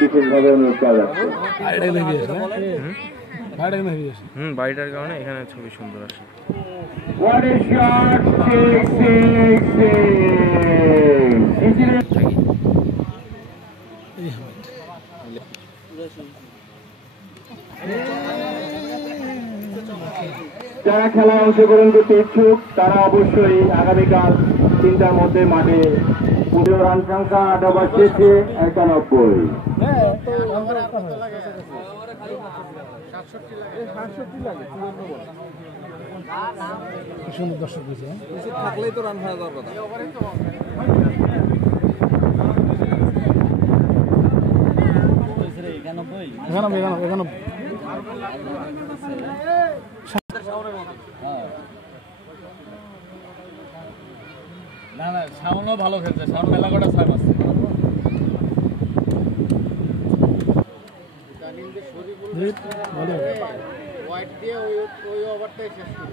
বিশেষভাবে অনুরোধ করা যাচ্ছে। বাড়িটার কারণে এখানে ছবি সুন্দর আসে। যারা খেলায় অংশগ্রহণ করতে ইচ্ছুক তারা অবশ্যই আগামীকাল 3টার মধ্যে মাঠে রান সংখ্যা 8 ওভার শেষে 91। সুন্দর দর্শক থাকলেই তো রান হয়ে যাওয়ার কথা। না না শাওনও ভালো খেলছে, শাওন মেলা কটা 6 মারছে। হোয়াইট দিয়ে ওই ওভারটাই শেষ করে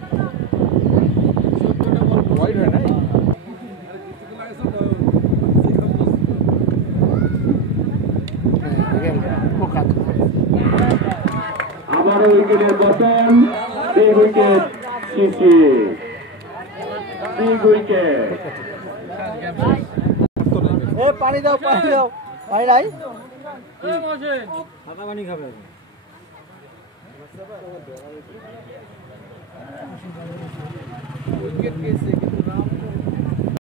14টা বল হোয়াইট হয় না। আবারও উইকেটের পতন, 3 উইকেট শিশি, 3 উইকেট। পানি দাও পানি দাও, পানি নাই, সাদা পানি খাবে। উইকেট গেছে।